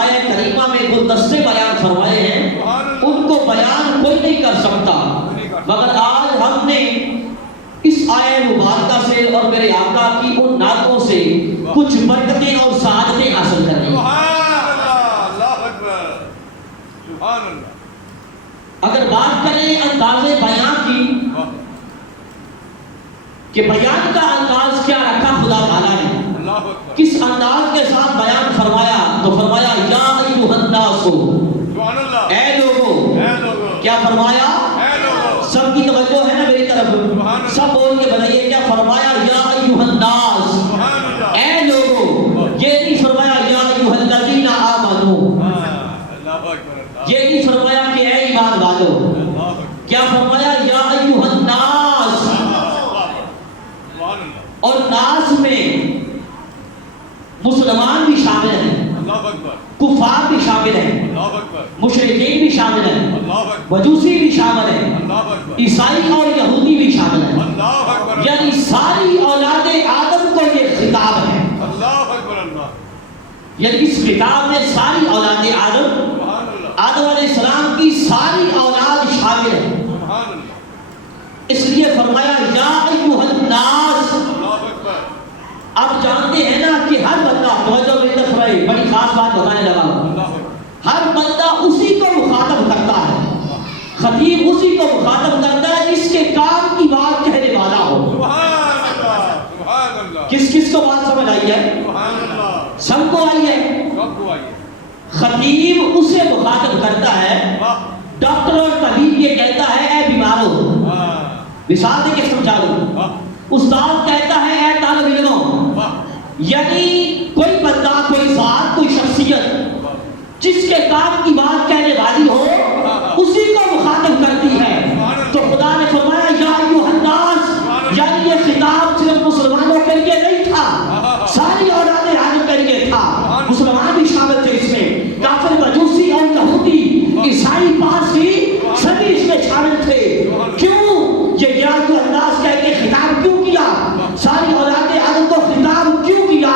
آیت کریمہ میں گلدستے بیان فرمائے ہیں ان کو بیان کوئی نہیں کر سکتا، مگر آج ہم نے اس آیت مبارکہ سے اور میرے آقا کی ان نعتوں سے کچھ برکتیں اور سعادتیں حاصل کرنی۔ اگر بات کریں انداز بیان کی کہ بیان کا انداز کیا رکھا خدا تعالیٰ نے، کس انداز کے ساتھ بیان فرمایا، تو فرمایا یا ایھا الناس، اے لوگوں، کیا فرمایا؟ سب کی توجہ ہے نا میری طرف، سب بول کے بتائیے کیا فرمایا؟ یا ایھا الناس، اے لوگوں۔ یہ نہیں فرمایا یا ایھا الذین آمنوا، یہ نہیں فرمایا کہ اے ایمان والو، کیا فرمایا؟ یا ایھا الناس۔ اور ناس میں مسلمان بھی شامل ہیں، کفار بھی شامل ہیں، مشرکین بھی شامل ہیں، مجوسی بھی شامل ہیں، عیسائی اور یہودی بھی شامل ہیں، یعنی ساری اولاد آدم کو یہ خطاب ہے۔ یعنی اس خطاب میں ساری اولاد آدم علیہ السلام کی ساری اولاد شامل ہے، اس لیے فرمایا یا ایھا الناس۔ آپ جانتے ہیں نا کہ ہر بندہ، توجہ میری طرف رہے، بڑی خاص بات بتانے لگا ہوں، ہر بندہ اسی کو مخاطب کرتا ہے، خطیب اسی کو مخاطب کرتا ہے جس کے کام کی بات کہنے والا ہو۔ کس کس کو بات سمجھ آئی ہے؟ سب کو آئی ہے۔ خطیب اسے مخاطب کرتا ہے، ڈاکٹر اور طبیب یہ کہتا ہے اے بیمارو، مثال دے کے سمجھا دوں، استاد کہتا ہے اے طالب علموں، یعنی کوئی بندہ، کوئی ذات، کوئی شخصیت جس کے کام کی بات کہنے والی ہو اسی کو مخاطب کرتی ہے۔ تو خدا نے فرمایا یا ایھا الناس، یعنی یہ خطاب صرف مسلمانوں کے لیے نہیں تھا، ساری اولاد آدم کے لیے تھا، مسلمان بھی شامل تھے اس میں، کافر، مجوسی اور یہودی، عیسائی، پارسی، سبھی اس میں شامل تھے۔ کیوں یہ یا ایھا الناس کہہ کے خطاب کیوں کیا؟ ساری اولاد آدم کو خطاب کیوں کیا؟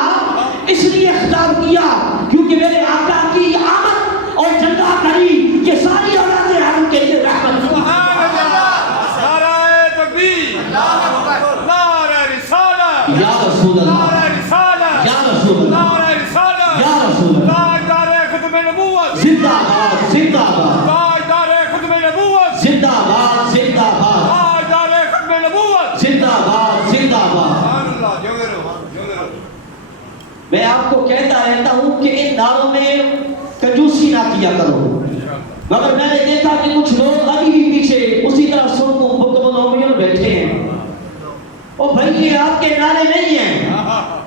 اس لیے خطاب کیا کیونکہ میرے آقا کی آمد اور جلوہ کری یہ ساری اولاد آدم کے لیے رحمت تھی۔ نعرہ تکبیر، نعرہ رسالت، یا رسول اللہ، نعرہ رسالت، یا رسول اللہ، نعرہ رسالت، یا رسول اللہ، تاجدار ختم نبوت، زندہ باد، زندہ باد، تاجدار ختم نبوت، زندہ باد، زندہ باد، تاجدار ختم نبوت، زندہ باد، زندہ باد۔ سبحان اللہ، جیوندے رہو، جیوندے رہو۔ میں آپ کو کہتا رہتا ہوں کہ ان نعروں میں کنجوسی نہ کیا کرو، مگر میں نے دیکھا کہ کچھ لوگ ابھی بھی پیچھے اسی طرح سن بیٹھے ہیں۔ اور بھائی یہ آپ کے نعرے نہیں ہیں،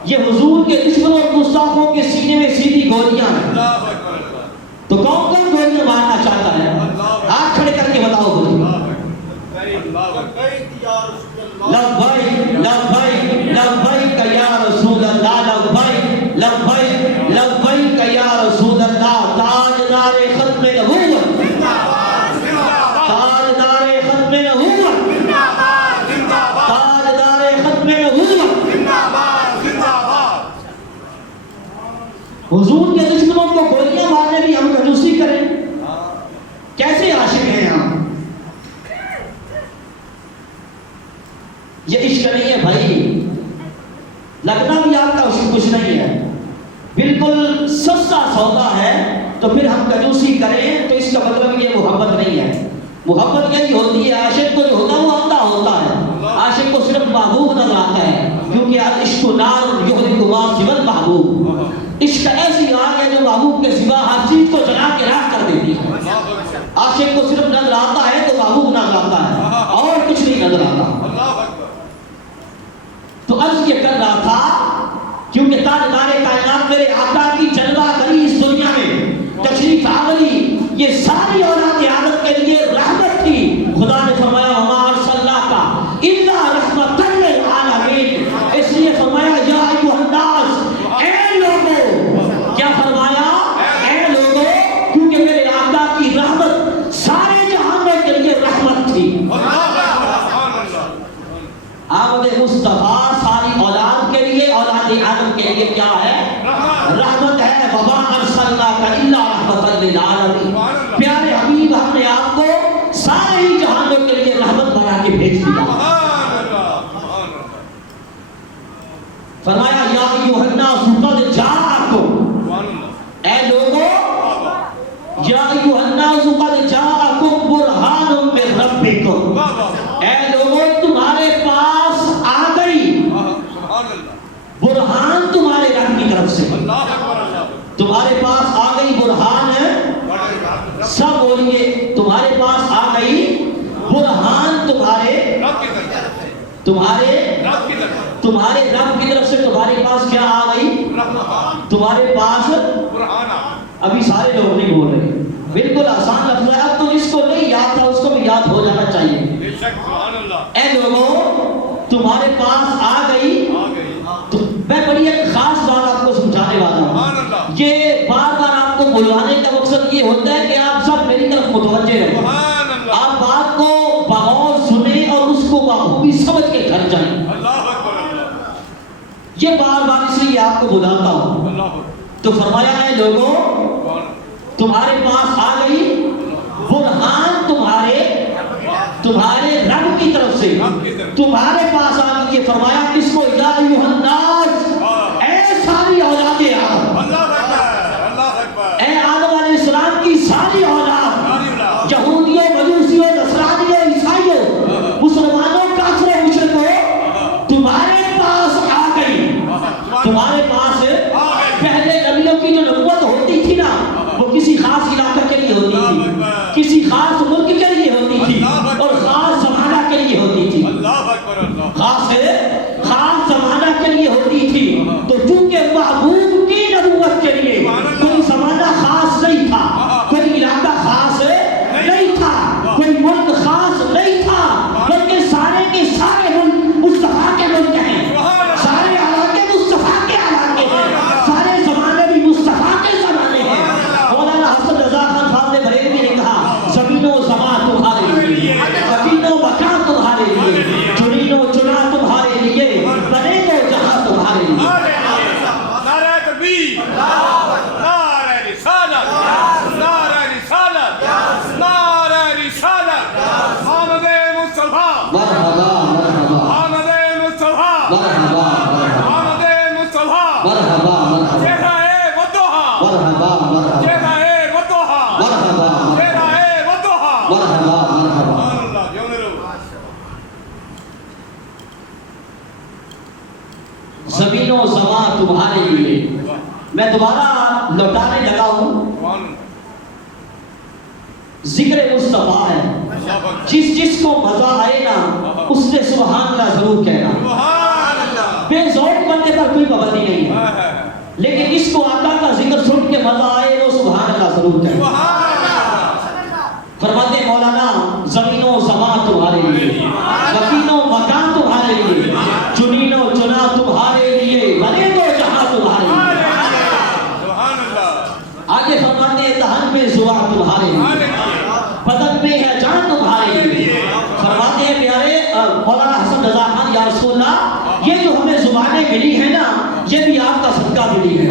یہ حضور کے دشمنوں اور گستاخوں کے سینے میں سیدھی گولیاں ہیں۔ تو کون کون گولیاں مارنا چاہتا ہے؟ ہاتھ کھڑے کر کے بتاؤ بھائی۔ لبیک لبیک لبیک یا رسول اللہ، لبیک لبیک لبیک یا رسول اللہ۔ تاجدار ختم نبوت، تاجدار ختم نبوت، تاجدار ختم نبوت۔ حضور کے دشمنوں کو گولیاں مارنے بھی ہم کنجوسی کریں؟ کیسے عاشق ہیں ہم؟ یہ عشق نہیں ہے بھائی، لگنا بھی آپ کا کچھ نہیں ہے، بالکل سستا سودا ہے۔ تو پھر ہم کنجوسی کریں تو اس کا مطلب یہ محبت نہیں ہے۔ محبت یہی ہوتی ہے، عاشق کو جو ہوتا ہے وہ اندھا ہوتا ہے، عاشق کو صرف محبوب نظر آتا ہے، کیونکہ عشق نار یحرق ما سوى المحبوب، عشق ایسی آگ ہے جو محبوب کے سوا ہر چیز کو جلا کے راکھ کر دیتی ہے۔ عاشق کو صرف نظر آتا ہے تو محبوب نظر آتا ہے، اور کچھ نہیں نظر آتا۔ تو عرض یہ کر رہا تھا کیونکہ تاجدار کائنات میرے آقا کی جلوہ کری اس دنیا میں تشریف آوری یہ ساری اولاد آدم کے لیے رحمت تھی۔ خدا نے فرمایا وما ارسلناک الا رحمۃ للعالمین، اس لیے فرمایا یا ایھا الناس، اے لوگوں۔ کیا فرمایا؟ اے لوگوں، کیونکہ میرے آقا کی رحمت سارے جہانوں کے لیے رحمت تھی۔ آمد مصطفیٰ ساری اولاد کے لیے، اولاد آدم کے لیے کیا ہے؟ رحمت ہے۔ वमा अरसलनाका इल्ला रहमतल लिल आलमीन, प्यारे हबीब हमने आपको सारे ही जहानों के लिए रहमत बना के भेज दिया। फरमाया या अय्युहन्नास क़द जाअकुम, ऐ लोगों, या अय्युहन्नास क़द जाअकुम बुरहानुम मिन रब्बिकुम, ऐ लोगों तुम्हारे पास आ गई बुरहान तुम्हारे रब की तरफ से। तुम्हारे पास आ गई बुरहान है, सब बोलिए तुम्हारे पास आ गई बुरहान तुम्हारे रब की तरफ से। तुम्हारे पास क्या आ गई? तुम्हारे पास अभी सारे लोग नहीं बोल रहे, बिल्कुल आसान लफ्ज़ है। अब तो जिसको नहीं याद था उसको भी याद हो जाना चाहिए। ऐ लोगों तुम्हारे पास आ गई, तो मैं बड़ी एक खास बात आपको समझाने वाला हूँ। ये बार बार आपको बुलवाने का मकसद ये होता है कि आप सब मेरी तरफ मुतवज्जे रहें, आप बात को बगौर सुने और उसको बखूबी समझ के घर जाएं। ये बार बार इसलिए आपको बुलाता हूँ। तो फरमाया है लोगों तुम्हारे पास आ गई बुरहान तुम्हारे रब की तरफ से, तुम्हारे पास आ गई। फरमाया किसको? या अय्युहन्नास, ऐ सारी औलादे आदम, ऐ आदम अलैहिस्सलाम की सारी औलाद, यहूदियों मजूसियों नसरानियों ईसाइयों मुसलमानों काफिरों मुशरिकों तुम्हारे पास आ गई। तुम्हारे पास पहले नबियों की जो नबूवत होती थी ना, वो किसी खास इलाके के लिए होती थी, किसी खास मुल्क के लिए होती थी और खास जमाना के लिए होती थी। खास जमाना के लिए होती थी। तो चूंकि महबूब की नबूवत के लिए कोई जमाना खास नहीं था, कोई इलाका खास नहीं था, कोई मुल्क खास नहीं था, बल्कि सारे के सारे मुल्क मुस्तफा के मुल्क हैं, सारे इलाके मुस्तफा के इलाके हैं, सारे जमाने भी मुस्तफा के जमाने हैं। मौलाना हसन रजा खान फाज़ले बरेलवी ने कहा ज़मीनो ज़मा तुम्हारे लिए, ज़मीनो मकान तुम्हारे लिए, चुनीनो चुना तुम्हारे लिए, बने तो जहां तुम्हारे लिए। नारे तकबीर, नारे रिसालत, नारे रिसालत, नारे रिसालत, आमदे मुस्तफा, मरहबा मरहबा, आमदे मुस्तफा, मरहबा मरहबा, आमदे मुस्तफा, मरहबा मरहबा, जेराए वतोहा, मरहबा मरहबा, जेराए वतोहा, मरहबा जेराए वतोहा, मरहबा मरहबा। अल्लाह जिंदे रहो। ज़मीनो ज़मा तुम्हारे लिए। मैं दोबारा लौटाने लगा हूँ, जिक्र मुस्तफा है, जिसको मजा आए ना उससे सुभान अल्लाह जरूर कहना। बेज़ौक़ बनने पर कोई पाबंदी नहीं है, लेकिन इसको आका का जिक्र सुन के मजा आए वो सुभान अल्लाह जरूर कहना। फरमाते मौलाना ज़मीनो ज़मा तुम्हारे लिए, मकीनो मकान तुम्हारे लिए, चुनीनो चुना तुम्हारे लिए, बने तो जहां तुम्हारे लिए। आगे फरमाते हैं दहन में जुआ तुम्हारे लिए, बदन में है जान तुम्हारे लिए। फरमाते हैं प्यारे मौलाना हसन रजा खान या रसूलल्लाह, ये जो हमें जुबानें मिली है ना, ये भी आपका सदका मिली है,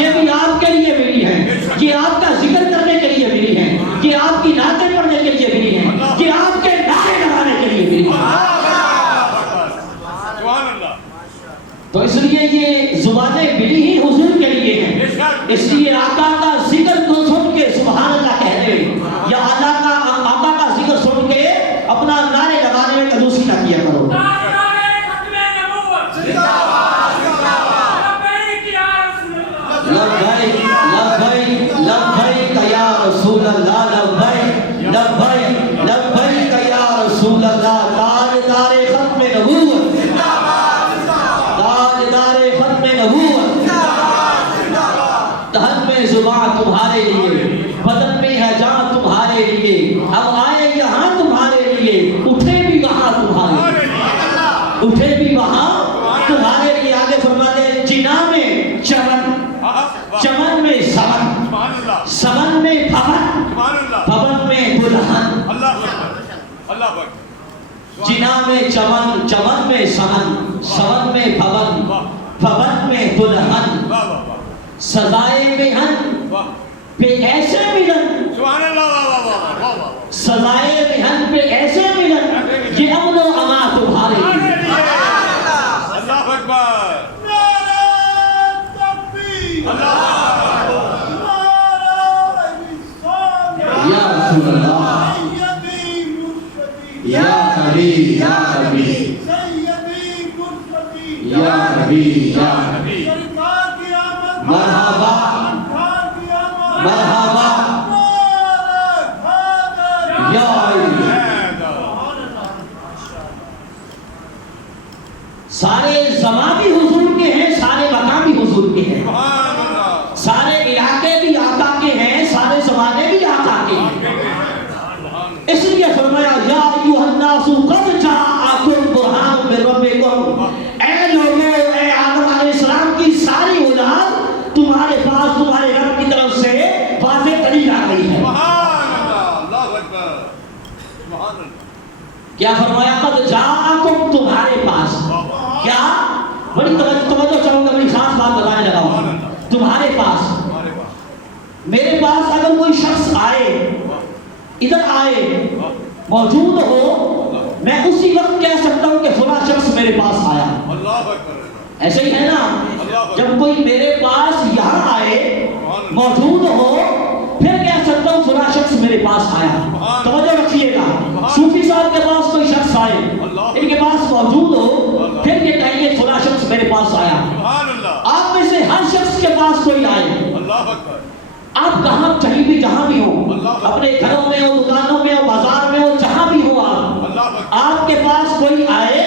ये भी आपके लिए मिली है, ये आपका जिक्र करने के लिए मिली है, ये आपकी नातें पढ़ने के लिए मिली है, ये आपके नारे लगाने के लिए मिली है। तो इसलिए ये जुबानें मिली ही हुजूर के लिए हैं, इसलिए आका का जिक्र को सुन के सुभान अल्लाह कहने या अल्लाह का आका का जिक्र सुन के अपना नारे लगाने में कंजूसी ना किया करो। लब्बैक लब्बैक लब्बैक या रसूल अल्लाह, लब्बैक लब्बैक लब्बैक या रसूल अल्लाह। ताजदारे खत्म नबूवत, ताजदारे खत्म नबूवत, दहन में जुबान तुम्हारे लिए, बदन में है जान तुम्हारे लिए, अब आए यहाँ तुम्हारे लिए, उठे भी वहाँ तुम्हारे लिए, उठे भी वहाँ तुम्हारे लिए। आगे फरमाते जिना में चमन, चमन में समन, समन में भवन, भवन में दुल्हन। जिना में चमन, चमन में समन, समन में भवन, भवन में दुल्हन। सजाए मेहन वाह पे ऐसे मिलन, सुभान अल्लाह वाह वाह वाह वाह वाह सजाए मेहन पे ऐसे मिलन, ये अमनो अमा तुम्हारे लिए। अल्लाह अकबर अल्लाह या रसूल अल्लाह, या हबीब, या हबीब, या हबीब, या हबीब, मरहबा मरहबा या अली। सारे ज़मा भी हुजूर के हैं, सारे मकाम भी हुजूर के हैं, सुभान अल्लाह सारे इलाके भी आका के हैं, सारे ज़माने भी आका के हैं। इसलिए फरमाया या अय्युहन्नासु क़द जाअकुम बुरहानुम मिन रब्बिकुम, ऐ लोगों, ऐ आदम अलैहिस्सलाम की सारी औलाद तुम्हारे पास तुम्हारे रब की तरफ से वाज़ेह दलील आ गई है। सुभान अल्लाह अल्लाह अकबर सुभान अल्लाह क्या फरमाया? क़द जाअकुम, तुम्हारे पास। क्या? बड़ी तवज्जो चाहूंगा, बड़ी खास बात बताने लगा हूं। तुम्हारे पास, हमारे पास मेरे पास अगर कोई शख्स आए, इधर आए, मौजूद हो, मैं उसी वक्त कह सकता हूं कि फला शख्स मेरे पास आया। अल्लाह अकबर ऐसे ही है ना, जब कोई मेरे पास यहाँ आए, मौजूद हो, फिर कह सकता हूँ फला शख्स मेरे पास आया। तवज्जो रखिएगा, सूफी साहब के पास कोई शख्स आए, इनके पास मौजूद हो, फिर ये कहेंगे फला शख्स मेरे पास आया। सुभान अल्लाह आप में से हर शख्स के पास कोई आए, अल्लाह अकबर आप कहाँ कहीं भी जहाँ भी हो, अपने घरों में हो, दुकानों में हो, बाजार में हो, जहाँ भी हो, अल्लाह अकबर आपके पास कोई आए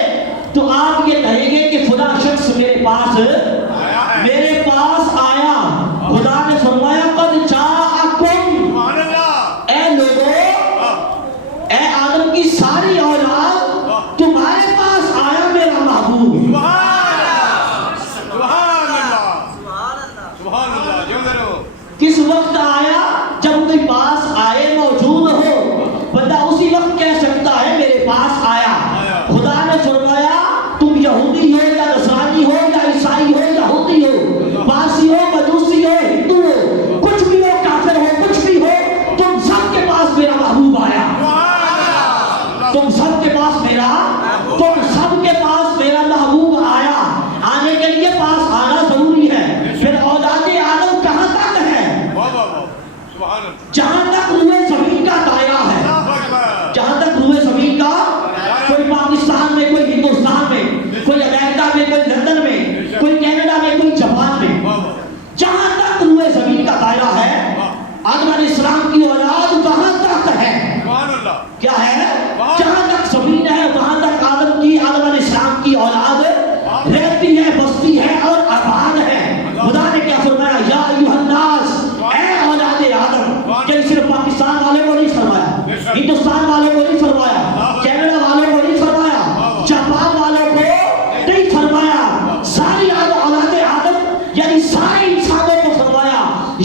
तो आप ये कहेंगे कि खुदा शख्स मेरे पास आया है मेरे पास आया। खुदा ने फरमाया क़द जाअकुम, सुभान अल्लाह ऐ लोगों, ऐ आदम की सारी औलाद तुम्हारे पास आया मेरा महबूब। सुभान अल्लाह सुभान अल्लाह जिंदा रहो किस वक्त आया? जब कोई पास आए, मौजूद हो, बंदा उसी वक्त कह सकता है मेरे पास आया। खुदा ने फरमाया तुम यहूदी हो या नसरानी हो या ईसाई हो, यहूदी हो, पारसी हो, मजूसी हो, हिंदू हो, कुछ भी हो, काफिर हो, कुछ भी हो, तुम सबके पास मेरा महबूब आया। तुम सबके पास मेरा महबूब आया। आने के लिए पास आना जरूरी है। फिर औलादे आदम कहाँ तक है? वाह वाह वाह सुभान अल्लाह जहाँ तक रूए जमीन का दायरा है, अल्लाह अकबर जहाँ तक रूए जमीन का, कोई पाकिस्तान में, कोई हिंदुस्तान में, कोई अमेरिका में, कोई लंदन में, कोई कनाडा में, कोई जापान में, वाह वाह जहाँ तक रूए जमीन का दायरा है, आदम अलैहिस्सलाम की औलाद वहाँ तक है। सुभान अल्लाह क्या है? जहाँ तक जमीन है वहाँ तक आदम अलैहिस्सलाम की औलाद रहती है, बसती है और आबाद है। खुदा ने क्या फरमाया? या अय्युहन्नास, ऐ औलादे आदम। क्या सिर्फ पाकिस्तान वाले को नहीं फरमाया, हिंदुस्तान वाले को नहीं फरमाया, कनाडा वाले को नहीं फरमाया, जापान वाले को नहीं फरमाया, सारी औलादे आदम यानी सारे इंसानों को फरमाया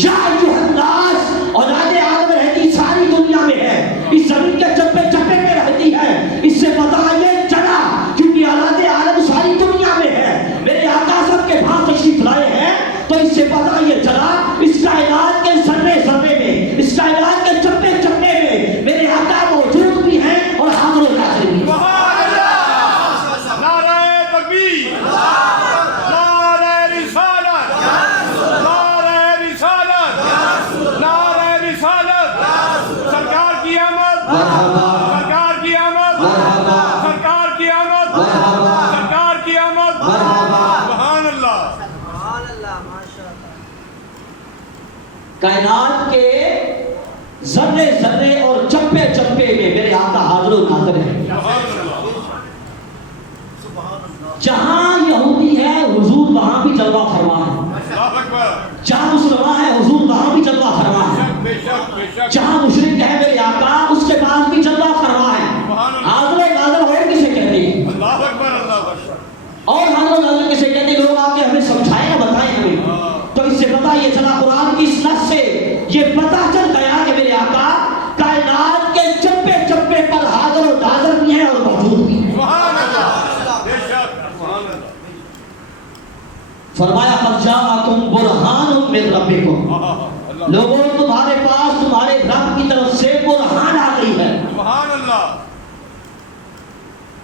या अय्युहन्नास। औलादे आदम रहती सारी दुनिया में है, इस जमीन के चप्पे चप्पे में रहती है। इससे पता ये चला क्योंकि औलादे आदम सारी दुनिया में है, मेरे आका सबके भाग तशरीफ लाए हैं, तो इससे पता ये चला इस कायनात के जर्रे जर्रे में, इस कायनात के चप्पे चप्पे में मेरे आका मौजूद भी हैं और हाजिर नाज़िर भी। सुभान अल्लाह नारे तकबीर नारे रिसालत नारे रिसालत नारे रिसालत सरकार की आमद सरकार की आमद सरकार की आमद सरकार की आमद सुभान अल्लाह कायनात के जर्रे जर्रे और चप्पे चप्पे में मेरे आका हाजिर नाज़िर है। जहां यहूदी है हुजूर वहां भी जलवा फरमा है, अल्लाह अकबर जहां मुसलमान है हुजूर वहां भी जलवा फरमा है, बेशक बेशक जहां मुशरिक है मेरे आका उसके पास भी जलवा फरमा है। हाजिर नाज़िर और किसे कहते हैं? अल्लाह अकबर अल्लाह अकबर और हाजिर नाज़िर किसे कहते हैं? लोग आके हमें समझाएं ना, बताएं हमें। तो इससे पता ये चला, कुरान की इस नस से ये पता चल गया कि मेरे आका कायनात के चप्पे चप्पे पर हाजिर और नाज़िर भी है और मौजूद भी है। सुभान अल्लाह बेशक सुभान अल्लाह فرمایا قد جاءکم برہان من ربکم، اللہ لوگوں تمہارے پاس تمہارے رب کی طرف سے برہان آ گئی ہے۔ سبحان اللہ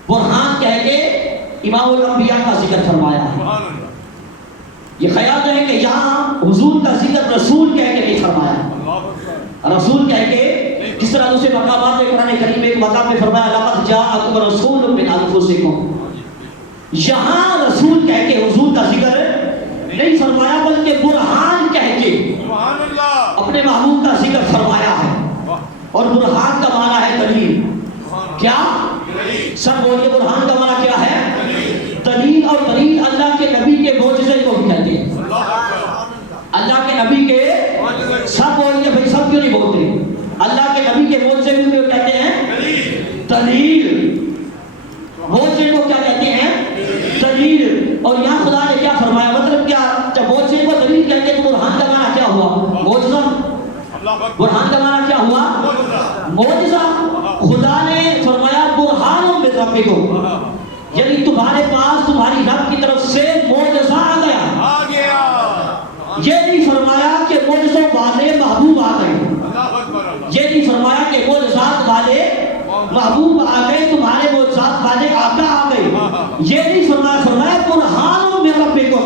برہان کہہ کے امام الانبیاء کا ذکر فرمایا ہے۔ سبحان اللہ یہ خیال ہے کہ یہاں حضور کا ذکر رسول کہہ کے نہیں فرمایا، اللہ اکبر رسول کہہ کے جس طرح دوسرے مقامات میں قرآن کریم ایک مقام میں فرمایا لقد جاءکم رسول من انفسکم، یہاں رسول کہہ کے حضور کا ذکر نہیں فرمایا بلکہ برہان کہہ کے سبحان اللہ اپنے محبوب کا ذکر فرمایا ہے۔ اور برہان کا معنی ہے دلیل۔ کیا؟ سب بولیے برہان کا معنی کیا ہے؟ دلیل۔ اور دلیل اللہ کے نبی کے معجزے کو بھی کہتے ہیں۔ اللہ کے نبی کے سب بولیے بھائی، سب کیوں نہیں بولتے؟ اللہ کے نبی کے معجزے کو بھی کہتے ہیں دلیل۔ معجزے کو کیا کہتے ہیں؟ دلیل۔ اور یہاں خدا نے کیا فرمایا؟ مطلب کیا؟ جب معجزے کو دلیل کہتے ہیں تو برہان کا معنی کیا ہوا؟ معجزہ۔ برہان کا معنی کیا ہوا؟ معجزہ۔ خدا نے فرمایا برہان من ربکم، یعنی تمہارے پاس تمہاری رب کی طرف سے معجزہ آ گیا۔ یہ نہیں فرمایا کہ معجزوں والے محبوب آ گئے، یہ نہیں فرمایا کہ معجزات والے محبوب آ گئے، تمہارے معجزات والے آقا آ گئے، یہ نہیں فرمایا۔ فرمایا برہان من ربکم،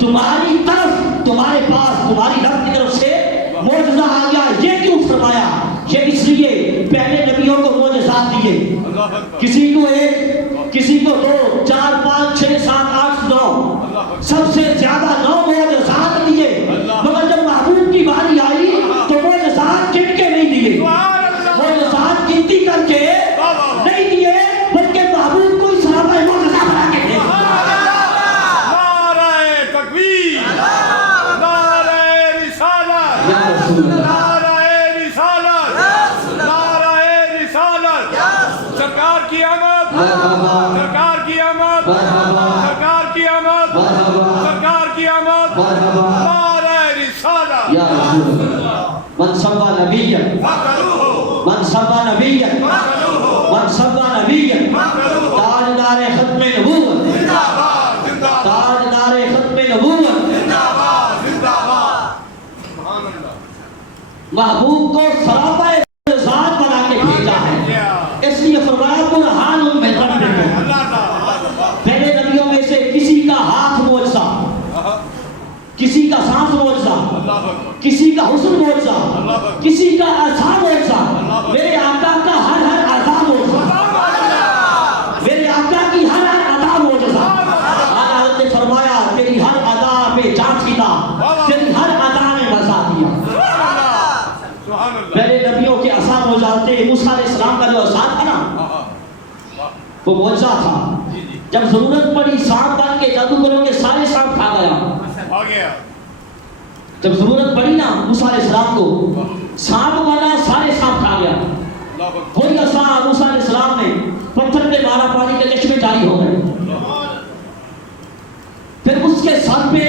تمہاری طرف تمہارے پاس تمہاری رب کی طرف سے معجزہ آ گیا۔ یہ کیوں فرمایا؟ یہ اس لیے پہلے نبیوں کو معجزات دیے، کسی کو ایک، کسی کو دو، چار، پانچ، چھ، سات، آٹھ، نو، سب سے زیادہ 9 معجزات دیے، مگر جب محبوب کی باری آئی تو معجزات گن کے نہیں دیے، معجزات گنتی کر کے نہیں دیے، بلکہ محبوب کو صحابہ معجزہ بنا کے دے۔ نعرہ تکبیر، نعرہ رسالت، یا رسول اللہ، سرکار کی آمد، سرکار کی آمد، سرکار کی آمد، سرکار کی آمد، نعرہ رسالت۔ یا رسول اللہ، من سبا نبیا، من سبا نبیا، من سبا نبیا، تاجدار ختم نبوت، تاجدار ختم نبوت۔ محبوب کو سراپا ذات بنا کے بھیجا ہے، اس لیے فرمایا برہان من ربکم۔ پہلے نبیوں میں سے کسی کا ہاتھ معجزہ، کسی کا سانس معجزہ، کسی کا حسن معجزہ، کسی کا عصا معجزہ، میرے آقا کا ہر ادا معجزہ، میرے آقا کی ہر ادا معجزہ۔ آقا حضرت نے فرمایا تیری ہر ادا پہ جانچ کیا، تیری ہر ادا میں مزہ دیا۔ پہلے نبیوں کے عصا معجزات تھے، موسیٰ علیہ السلام کا جو عصا تھا نا وہ معجزہ تھا، جب ضرورت پڑی سانپ بن کے جادوگروں کے سارے سانپ کھا گیا۔ جب ضرورت پڑی نا موسیٰ علیہ السلام کو، سانپ والا سارے سانپ کھا گیا۔ وہی عصا موسیٰ علیہ السلام نے پتھر پہ مارا، پانی کے چشمے جاری ہو گئے۔ پھر اس کے سر پہ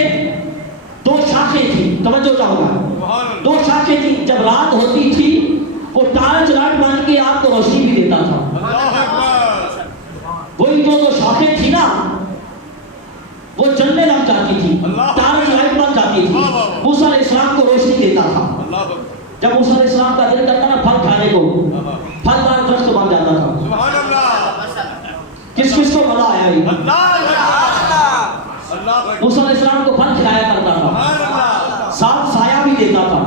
2 شاخیں تھیں، توجہ چاہوں گا، 2 شاخیں تھیں، جب رات ہوتی تھی وہ ٹارچ لائٹ بن کے آپ کو روشنی بھی دیتا تھا۔ وہی 2 شاخیں تھی نا وہ جلنے لگ جاتی تھی، ٹارچ لائٹ بن جاتی تھی، موسیٰ علیہ السلام کو روشنی دیتا تھا۔ جب موسیٰ علیہ السلام کا دل کرتا نا پھل کھانے کو، پھل دار درخت بن جاتا تھا۔ کس کس کو مزہ آیا؟ موسیٰ علیہ السلام کو پھل کھلایا کرتا تھا، ساتھ سایہ بھی دیتا تھا،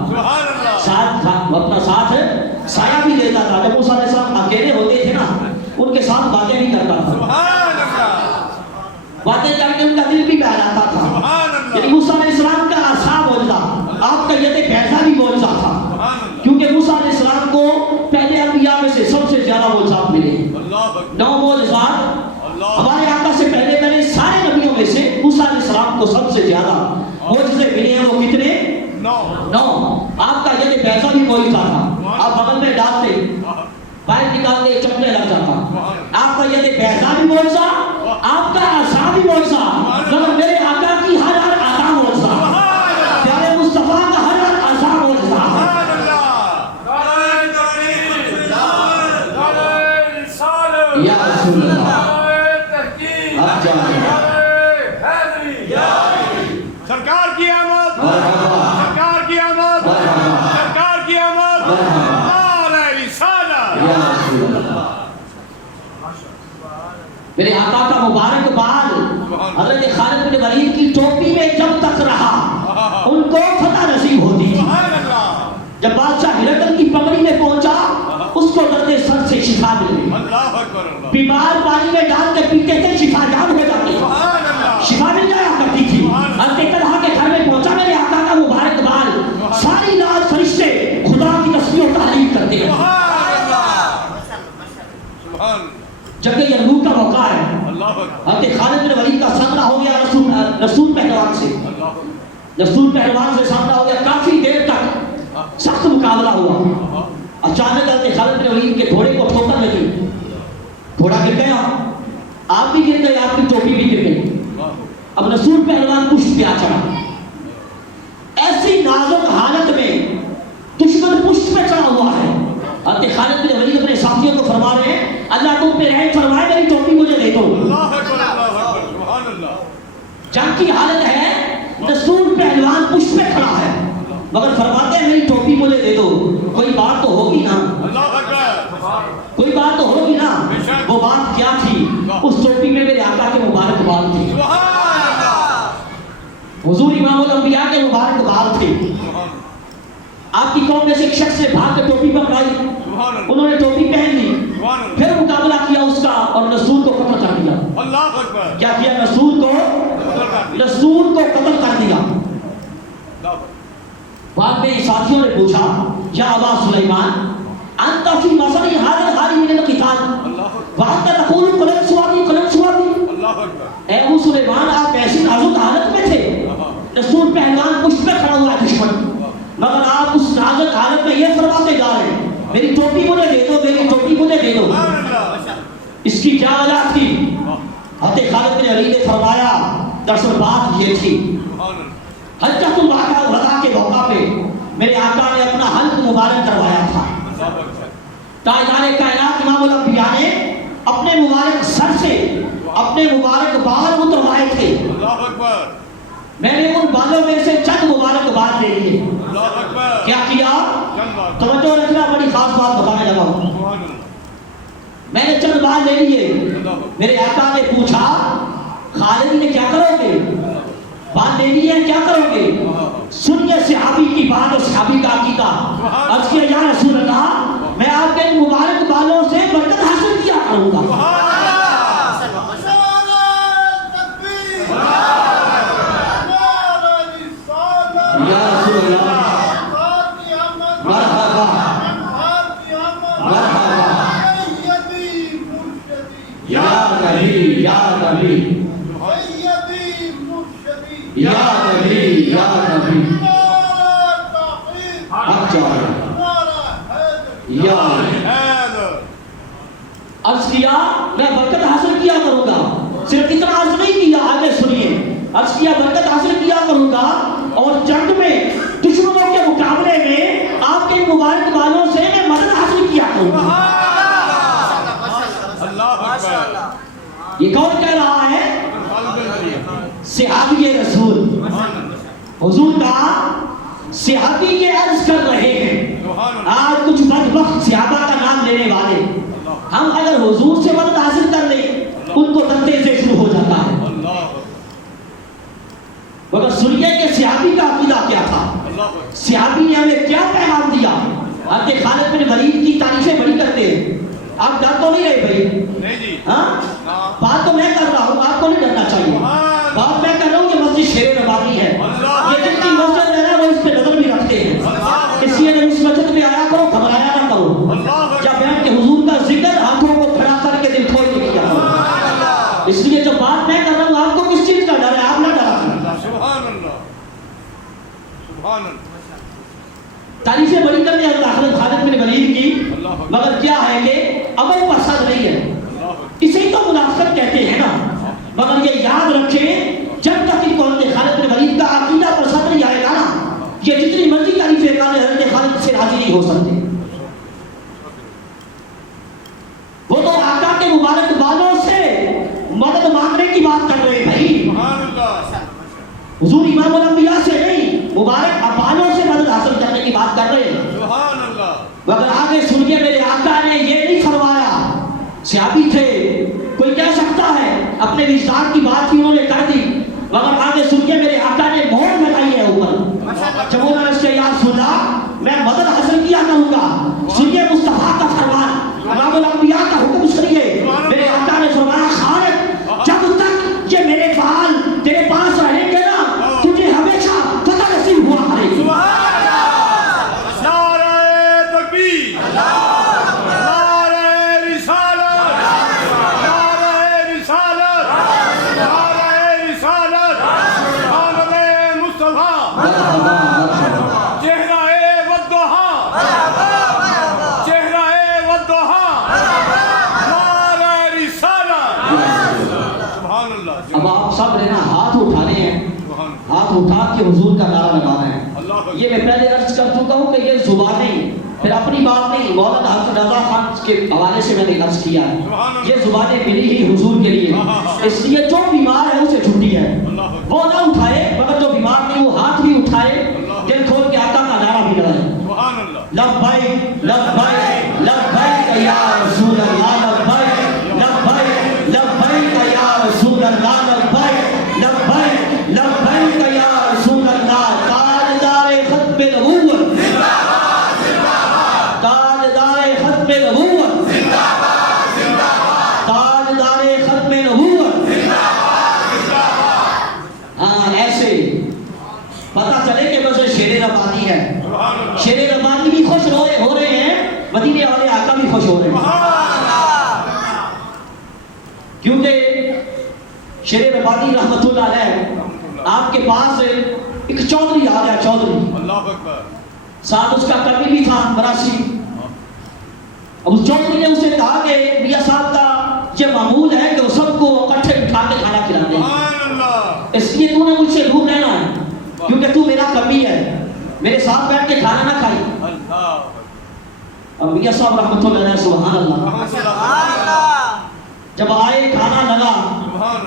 ساتھ اپنا ساتھ سایہ بھی دیتا تھا۔ جب موسیٰ علیہ السلام اکیلے ہوتے تھے نا ان کے ساتھ باتیں بھی کرتا تھا، باتیں کر کے ان کا دل بھی بہلاتا تھا۔ یعنی موسیٰ علیہ السلام کا عصا معجزہ، آپ کا ید بیضا بھی معجزہ تھا، کیونکہ موسیٰ علیہ السلام کو پہلے انبیاء میں سے سب سے زیادہ معجزات ملے، 9 معجزات۔ ہمارے آقا سے پہلے میں نے سارے نبیوں میں سے موسیٰ علیہ السلام کو سب سے زیادہ معجزے ملے ہیں، وہ کتنے؟ 9۔ آپ کا ید بیضا بھی معجزہ تھا، آپ بغل میں ڈالتے باہر نکالتے چپنے لگ جاتا۔ آپ کا ید بیضا بھی معجزہ، آپ کا عصا بھی معجزہ، مگر میرے آقا کی ہر عطا معجزہ، پیارے مصطفیٰ کا ہر عصا معجزہ۔ یا رسول اللہ، اب جائیں सरकार की आमद, सरकार की आमद, नारे रिसालत। मेरे आका का मुबारक बाल हजरत खालिद बिन वलीद की टोपी में जब तक रहा उनको फतह नसीब होती थी। जब बादशाह हिरकल की पगड़ी में पहुंचा उसको दर्द सर से शिफा मिल गई। बीमार पानी में डाल के पीते थे, शिफा जान हो जाती थी, शिफा मिल जाया करती थी। हज़रत तलहा के घर में पहुंचा मेरे आका का मुबारक बाल, सारी रात फरिश्ते खुदा की तस्बीह और तहलील करते हैं। जब ये यरमूक का मौका है, हज़रत खालिद बिन वलीद का सामना हो गया रसूल पहलवान से, रसूल पहलवान से सामना हो गया। काफी देर तक सख्त मुकाबला हुआ। अचानक हज़रत खालिद बिन वलीद के घोड़े को ठोकर लगी, घोड़ा गिर गया, आप भी गिर गए, आपकी टोपी भी गिर गई। अब रसूल पहलवान पुष्ट पे आ चढ़ा। ऐसी नाजुक हालत में दुश्मन पुष्ट पे चढ़ा हुआ है। हज़रत खालिद बिन वलीद अपने साथियों को फरमा रहे हैं, अल्लाह तुम पे रहम फरमाए, मेरी टोपी मुझे दे दो। जंग की हालत है, रसूल पहलवान पुष्ट पे खड़ा है, मगर फरमाते हैं मेरी टोपी मुझे दे दो। कोई बात तो होगी ना, कोई बात तो होगी ना। वो बात क्या थी? उस टोपी में मेरे आका के मुबारक बाल थे, हुजूर इमामुल अंबिया के मुबारक बाल थे। आपकी कौम में से एक शख्स से भाग के टोपी पकड़ाई, उन्होंने टोपी पहन ली, फिर मुकाबला किया उसका और रसूल को कत्ल कर दिया। क्या किया? रसूल को कत्ल कर दिया। बाद में साथियों ने पूछा, या अबा सुलेमान अंता फी मसली हादिल हारी मिनल क़िताल व अंता तक़ूलु क़लम सुवादी। ए अबू सुलेमान, आप ऐसी नाजुक हालत में थे, रसूल पहलवान पुष्ट पे खड़ा हुआ है दुश्मन, मगर आप उस नाजुक हालत में ये फरमाते जा रहे हैं मेरी टोपी मुझे दे दो, मेरी टोपी मुझे दे दो। इसकी क्या वजह थी? हज़रत खालिद बिन वलीद ने फरमाया, दरअसल बात ये थी, हज्जतुल वदा के मौका पे मेरे आका ने अपना हल्क मुबारक करवाया था। ताजदार कायनात इमामुल अंबिया ने अपने मुबारक सर से अपने मुबारक बाल उतरवाए थे। मैंने उन बालों में से चंद मुबारक बाल ले लिए। क्या किया? तवज्जो रखना, बड़ी खास बात बताने लगा हूं। मैंने चंद बाल ले लिए। मेरे आका ने पूछा, खालिद ने क्या करोगे? बाल ले लिए, क्या करोगे? सुनिए सहाबी की बात और सहाबी का अकीदा। अर्ज़ किया, या रसूल अल्लाह, मैं आपके मुबारक बालों से बरकत हासिल किया करूंगा। अर्ज़ किया, मैं बरकत हासिल किया करूंगा। सिर्फ इतना अर्ज़ नहीं किया, आगे सुनिए। अर्ज़ किया, बरकत हासिल किया करूंगा और जंग में दुश्मनों के मुकाबले में आपके मुबारक बालों से मैं मदद हासिल किया करूंगा। ये कौन कह रहा है? सहाबी रसूल। हुजूर का सहाबी ये अर्ज कर रहे हैं। आज कुछ बदबख्त सहाबा का नाम लेने वाले, हम अगर हुजूर से मदद हासिल कर लें उनको दत्ते से शुरू हो जाता है। मगर सुनिए कि सहाबी का अकीदा क्या था, सहाबी ने हमें क्या पैगाम दिया। हज़रत खालिद बिन वलीद की तारीफें बड़ी करते हैं। आप डर तो नहीं रहे भाई? हाँ, बात तो मैं कर रहा हूँ, आपको नहीं डरना चाहिए। बात मैं कर रहा हूँ, ये मस्जिद शेर नवाबी है, ये जितनी मस्जिद है ना वो इस पे नजर भी रखते हैं। इसलिए जब इस मस्जिद में आया करो, घबराया ना करो। जब बैठ के हुजूर का जिक्र हाथों को खड़ा करके दिल खोल के किया करो। इसलिए जब बात मैं कर रहा हूँ, आपको किस चीज का डर है? आप ना डरा। तारीफें बड़ी करते हैं हज़रत खालिद बिन वलीद की, मगर क्या है कि अमल पसंद नहीं है। इसे तो मुनाफिक कहते हैं ना। मगर ये याद रखें, जब तक इनको हज़रत खालिद बिन वलीद का अकीदा पसंद नहीं आएगा ना, ये जितनी मर्जी तारीफें करें हज़रत खालिद से राजी नहीं हो सकते। वो तो आका के मुबारक बालों से मदद मांगने की बात कर रहे हैं भाई, हुजूर इमामुल अंबिया से नहीं। मुबारक अबालों से मदद हासिल करने की बात कर रहे हैं। सुभान अल्लाह, मगर आगे सुनिए मेरे आका ने ये नहीं फरमाया, सहाबी थे, कोई कह सकता है अपने विचार की बात ही उन्होंने कर दी, मगर आगे सुनिए मेरे आका ने मोहर लगाई है ऊपर। जब उन्होंने से यार सुना मैं मदद हासिल किया करूंगा, सुनिए मुस्तफा का फरमान, इमामुल अंबिया का हुक्म सुनिए। मेरे आका ने फरमाया खालिद जब तक ये मेरे बाल तेरे पास रहेंगे ना तुझे हमेशा पता नसीब हुआ करेगी। नारे तकबीर, नारे रिसालत, नारे रिसालत, नारे रिसालत, मोहम्मद मुस्तफा, चेहरा-ए वद्दुहा, चेहरा-ए वद्दुहा, नारे रिसालत। सुभान अल्लाह। अब आप सब ने ना हाथ उठाने हैं, सुभान हाथ उठा के हुजूर का नारा लगाना है। अल्लाह। ये मैं पहले अर्ज कर चुका हूँ कि ये जुबानी फिर अपनी बात नहीं, मौलाना हसन रजा खान के हवाले से मैंने अर्ज किया है, ये जुबानें मिली ही हुजूर के लिए, इसलिए जो बीमार है उसे छुट्टी है, वो ना उठाए, मगर जो बीमार नहीं वो हाथ भी उठाए, दिल खोल के आका का नारा भी लगाए। सुभान अल्लाह। लब्बैक लब्बैक लब्बैक या रसूल अल्लाह, लब्बैक लब्बैक लब्बैक या रसूल अल्लाह, लब्बैक लब्बैक लब्बैक या रसूल अल्लाह। ताजदारे खत्म नबूवत जिंदाबाद जिंदाबाद, ताजदारे खत्म नबूवत जिंदाबाद जिंदाबाद, ताजदारे खत्म नबूवत जिंदाबाद जिंदाबाद। हाँ ऐसे पता चले कि बस शेर रब्बानी है, शेर रब्बानी भी खुश हो रहे हैं, मदीने वाले आका भी खुश हो रहे हैं, क्योंकि शेर रब्बानी रहमतुल्लाह अलैह आपके पास एक चौधरी आ गया, चौधरी अल्लाह अकबर। साथ उसका कवि भी था बरासी। अब उस चौधरी ने उसे कहा कि मियां साहब का ये मामूल है कि वो सबको इकट्ठे उठा के खाना खिलाते हैं, सुभान अल्लाह। इसलिए तूने मुझसे दूर रहना है, क्योंकि तू मेरा कवि है, मेरे साथ बैठ के खाना ना खाई। अल्लाह। अब मियां साहब रहमतुल्लाह अलैह सुभान अल्लाह जब आए खाना लगा,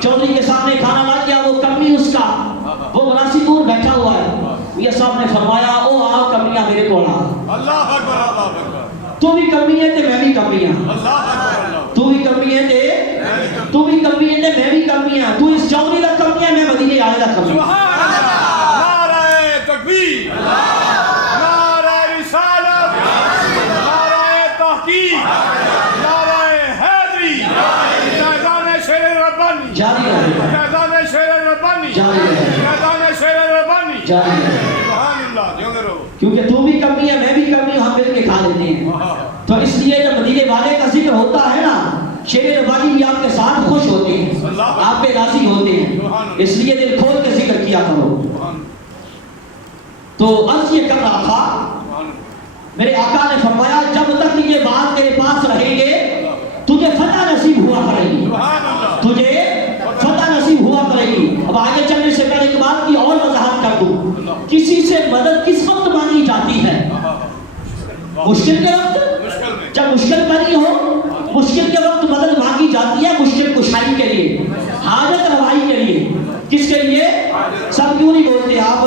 चौधरी के सामने खाना ला दिया, वो कमी उसका वो बरासी दूर बैठा हुआ है। मियां साहब ने फरमाया ओ आओ कमियां मेरे को आ, अल्लाह अकबर, अल्लाह अकबर। तू भी कमी है ते मैं भी कमी हां, अल्लाह अकबर, अल्लाह। तू भी कमी है ते तू भी कमी है ते मैं भी कमी हां, तू इस चौधरी दा कमी है, मैं मदीने वाले दा कमी हां। सुभान अल्लाह। नारे तकबीर, नारे रिसालत, नारे तहकीक, नारे हैदरी, फैज़ान शेर रब्बानी, जारी रहे, फैज़ान शेर रब्बानी, जारी रहे, फैज़ान शेर रब्बानी। जारी रहे, सुभान अल्लाह। जिंदा रहो। क्योंकि तू भी कमी है मैं भी कमी हूं, हम मिल के खा लेते हैं। तो इसलिए जब मदीने वाले का जिक्र होता है ना, शेर रब्बानी भी आपके साथ खुश होते हैं, आप पे राजी होते हैं, इसलिए दिल खोल के जिक्र किया करो। तो अर्ज ये कर रहा था, मेरे आका ने फरमाया जब तक ये बात तेरे पास रहेंगे तुझे फतह नसीब हुआ करेगी, तुझे फतह नसीब हुआ करेगी। अब आगे चलने से पहले एक बात की और वजाहत कर दूं, किसी से मदद किस वक्त मांगी जाती है? मुश्किल के वक्त, जब मुश्किल पड़ी हो, मुश्किल के वक्त मदद मांगी जाती है, मुश्किल कुशाई के लिए, हाजत रवाई के लिए। किसके लिए? सब क्यों नहीं बोलते आप,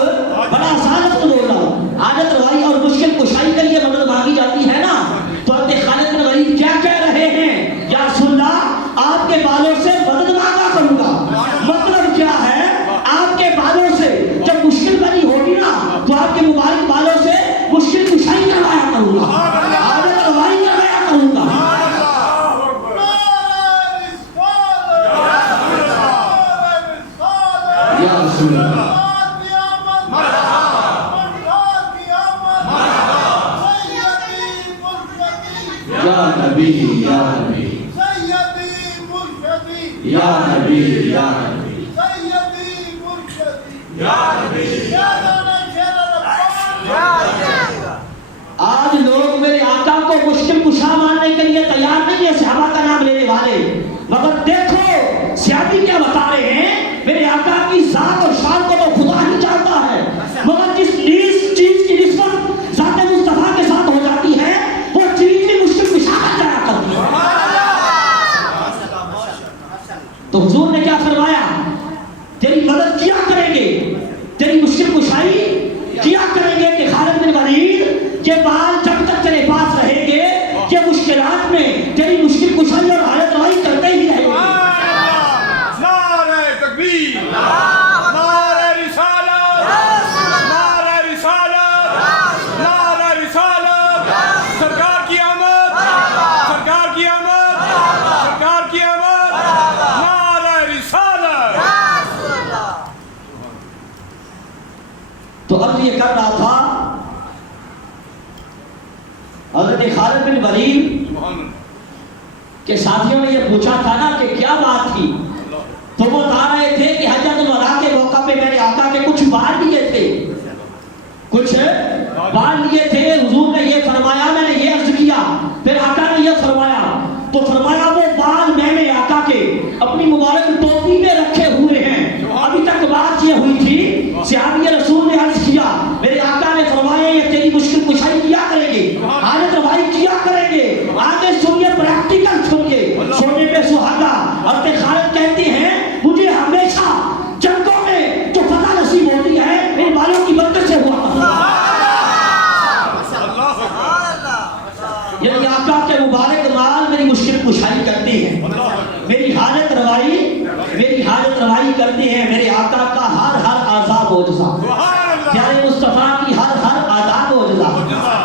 बड़ा आसान वक्त बोल रहा हूँ, हाजत रवाई और मुश्किल कुशाई के लिए मदद मांगी जाती है ना। तो अपने खालिद बिन वलीद क्या कह रहे हैं, या सुल्ला आपके बालों से मदद मांगा करूंगा, मतलब क्या है, आपके बालों से जब मुश्किल बनी होगी ना तो आपके मुबारक बालों से मुश्किल कुशाई करवाया करूंगा, हाजत रवाई करवाया करूंगा। या रसूल अल्लाह, या नबी या नबी या नबी या नबी या नबी। आज लोग मेरे आका को मुश्किल कुशा मानने के लिए तैयार नहीं है, सहाबा का नाम लेने वाले, मगर देखो सहाबी क्या बता रहे हैं, मेरे आका की जात और शान को तो खुदा ही जानता है, मगर जिस चीज की निस्बत जात मुस्तफा के साथ हो जाती है वो चीज भी मुश्किल कुशा बन जाया करती है। तो हुजूर ने क्या फरमाया, तेरी मदद किया करेंगे, तेरी मुश्किल कुशाई تو اب یہ کر رہا تھا حضرت خالد بن ولید کے ساتھیوں نے یہ پوچھا تھا نا کہ کیا بات تھی، تو وہ بتا رہے تھے کہ حجۃ الوداع کے موقع پہ میرے آقا کے کچھ بال لیے تھے، کچھ بال لیے تھے، حضور نے یہ فرمایا، میں نے یہ عرض کیا، پھر آقا نے یہ فرمایا، تو فرمایا وہ بال میں نے آقا کے اپنی مبارک ٹوپی میں رکھے ہوئے ہیں۔ ابھی تک بات یہ ہوئی تھی، صحابی رسول نے عرض کیا، میرے آقا نے فرمایا یہ تیری مشکل کشائی کیا کریں گے، حاجت روائی کیا کریں گے۔ آگے سنیے، پریکٹیکل سنیے، سونے پہ سہاگا۔ حضرت خالد کہتے ہیں مجھے ہمیشہ جنگوں میں جو فتح نصیب ہوتی ہے میرے بالوں کی برکت سے ہوا کرتا ہے۔ یعنی آقا کے مبارک بال میری مشکل کشائی کرتے ہیں، میری حاجت روائی کرتے ہیں، میرے آقا کا ہر اعضاء معجزہ، پیارے مصطفیٰ کی ہر اعضاء معجزہ،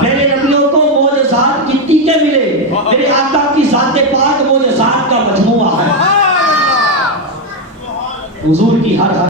میرے نبیوں کو معجزات کتنی کے ملے، میرے آقا کی ذات پاک معجزات کا مجموعہ ہے، حضور کی ہر